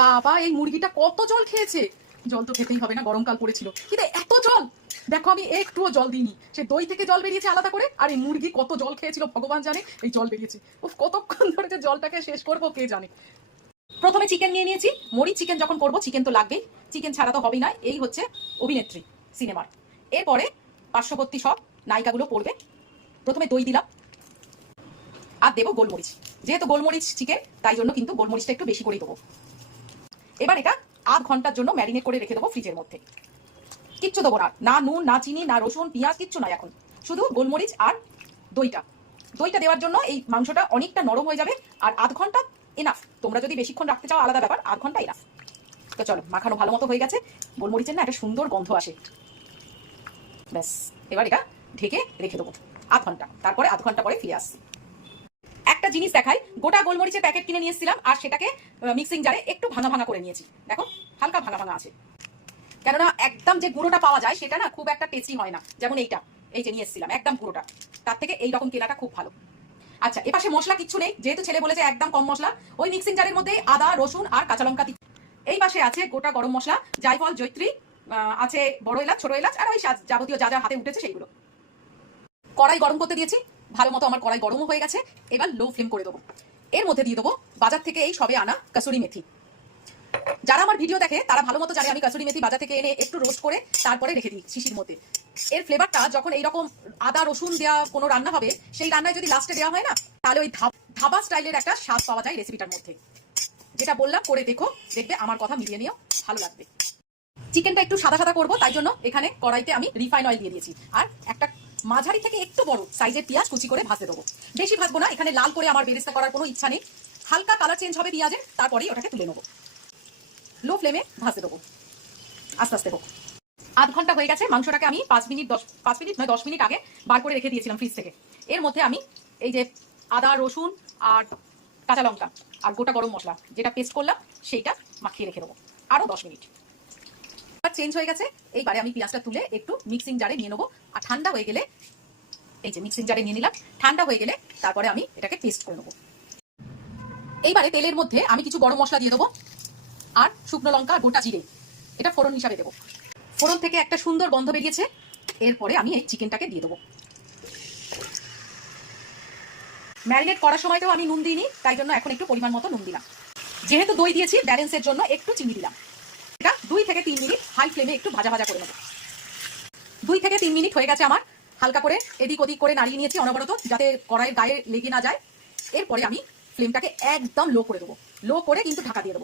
বাবা এই মুরগিটা কত জল খেয়েছে। জল তো খেতেই হবে না, গরমকাল পড়েছিল, কিন্তু এত জল দেখো আমি একটুও জল দিইনি। সে দই থেকে জল বেরিয়েছে আলাদা করে, আর এই মুরগি কত জল খেয়েছিল ভগবান জানে, এই জল বেরিয়েছে। ও কতক্ষণ ধরে যে জলটাকে শেষ করবো কে জানে। প্রথমে চিকেন নিয়ে নিয়েছি, মরিচ চিকেন যখন করবো চিকেন তো লাগবেই, চিকেন ছাড়া তো হবেই না। এই হচ্ছে অভিনেত্রী সিনেমার। এরপরে পার্শ্ববর্তী সব নায়িকাগুলো পড়বে। প্রথমে দই দিলাম, আর দেবো গোলমরিচ। যেহেতু গোলমরিচ চিকেন তাই জন্য কিন্তু গোলমরিচটা একটু বেশি করেই দেবো। এবার এটা আধ ঘন্টার জন্য ম্যারিনেট করে রেখে দেবো ফ্রিজের মধ্যে। কিচ্ছু দেবো না, না নুন না চিনি না রসুন পেঁয়াজ কিচ্ছু না, এখন শুধু গোলমরিচ আর দইটা। দইটা দেওয়ার জন্য এই মাংসটা অনেকটা নরম হয়ে যাবে, আর আধ ঘন্টা এনাফ। তোমরা যদি বেশিক্ষণ রাখতে চাও আলাদা ব্যাপার, আধ ঘন্টা এনাফ। তো চলো, মাখানো ভালো মতো হয়ে গেছে, গোলমরিচের না একটা সুন্দর গন্ধ আসে। ব্যাস, এবার এটা ঢেকে রেখে দেবো আধ ঘন্টা, তারপরে আধ ঘন্টা পরে ফিরে আসছি। একটা জিনিস দেখাই, গোটা গোলমরিচের প্যাকেট কিনে নিয়েছিলাম, আর সেটাকে মিক্সিং জারে একটু ভাঙা ভাঙা করে নিয়েছি। দেখো হালকা ভাঙা ভাঙা আছে, কেননা একদম যে গুঁড়োটা পাওয়া যায় সেটা না খুব একটা টেস্টি হয় না। যেমন এইটা, এই যে নিয়ে এসেছিলাম একদম গুঁড়োটা, তার থেকে এইরকম কেনাটা খুব ভালো। আচ্ছা, এপাশে মশলা কিচ্ছু নেই, যেহেতু ছেলে বলেছে একদম কম মশলা। ওই মিক্সিং জারের মধ্যে আদা রসুন আর কাঁচা লঙ্কা। এই পাশে আছে গোটা গরম মশলা, জায়ফল জয়ত্রী, আছে বড় এলাচ ছোট এলাচ, আর ওই যাবতীয় যা যা হাতে উঠেছে সেইগুলো। কড়াই গরম করতে দিয়েছি, ভালো মতো আমার কড়াই গরমও হয়ে গেছে। এবার লো ফ্লেম করে দেবো। এর মধ্যে দিয়ে দেবো বাজার থেকে এই সবে আনা কাসুরি মেথি। যারা আমার ভিডিও দেখে তারা ভালো মতো জানে আমি কাসুরি মেথি বাজার থেকে এনে একটু রোস্ট করে তারপরে রেখে দিই শিশির মধ্যে। এর ফ্লেভারটা যখন এইরকম আদা রসুন দেওয়া কোনো রান্না হবে, সেই রান্নায় যদি লাস্টে দেওয়া হয় না, তাহলে ওই ধাবা স্টাইলের একটা স্বাদ পাওয়া যায় রেসিপিটার মধ্যে। যেটা বললাম করে দেখো, দেখবে আমার কথা মিলিয়ে নিও, ভালো লাগবে। চিকেনটা একটু সাদা সাদা করবো, তাই জন্য এখানে কড়াইতে আমি রিফাইন অয়েল দিয়ে দিয়েছি, আর একটা মাঝারি থেকে একটু বড় সাইজের পেঁয়াজ কুচি করে ভাজতে দেবো। বেশি ভাজবো না, এখানে লাল করে আমার বেরেস্তা করার কোনো ইচ্ছা নেই। হালকা কালার চেঞ্জ হবে পেঁয়াজের, তারপরেই ওটাকে তুলে নেবো। লো ফ্লেমে ভাজতে দেবো, আস্তে আস্তে হোক। আধ ঘন্টা হয়ে গেছে, মাংসটাকে আমি 5 মিনিট 10 মিনিট আগে বার করে রেখে দিয়েছিলাম ফ্রিজ থেকে। এর মধ্যে আমি এই যে আদা রসুন আর কাঁচা লঙ্কা আর গোটা গরম মশলা যেটা পেস্ট করলাম সেইটা মাখিয়ে রেখে দেবো আরো 10 মিনিট। চেঞ্জ হয়ে গেছে, এইবারে আমি পেঁয়াজটা তুলে একটু মিক্সিং জারে নিয়ে নেবো, আর ঠান্ডা হয়ে গেলে এই যে মিক্সিং জারে নিয়ে নিলাম, ঠান্ডা হয়ে গেলে তারপরে আমি এটাকে পেস্ট করে নেবো। এইবারে তেলের মধ্যে আমি কিছু গরম মশলা দিয়ে দেবো, আর শুকনো লঙ্কা গোটা জিরে, এটা ফোড়ন হিসাবে দেবো। ফোড়ন থেকে একটা সুন্দর গন্ধ বেরিয়েছে, এরপরে আমি এই চিকেনটাকে দিয়ে দেবো। ম্যারিনেট করার সময়তেও আমি নুন দিইনি, তাই জন্য এখন একটু পরিমাণ মতো নুন দিলাম। যেহেতু দই দিয়েছি ব্যালেন্সের জন্য একটু চিনি দিলাম। এটা 2 থেকে 3 মিনিট হাই ফ্লেমে একটু ভাজা ভাজা করে নেব। 2 থেকে 3 মিনিট হয়ে গেছে আমার, হালকা করে এদিক ওদিক করে নাড়িয়ে নিয়েছি অনবরত, যাতে কড়াইয়ের গায়ে লেগে না যায়। এরপরে আমি ফ্লেমটাকে একদম লো করে দেবো, লো করে কিন্তু ঢাকা দিয়ে দেবো।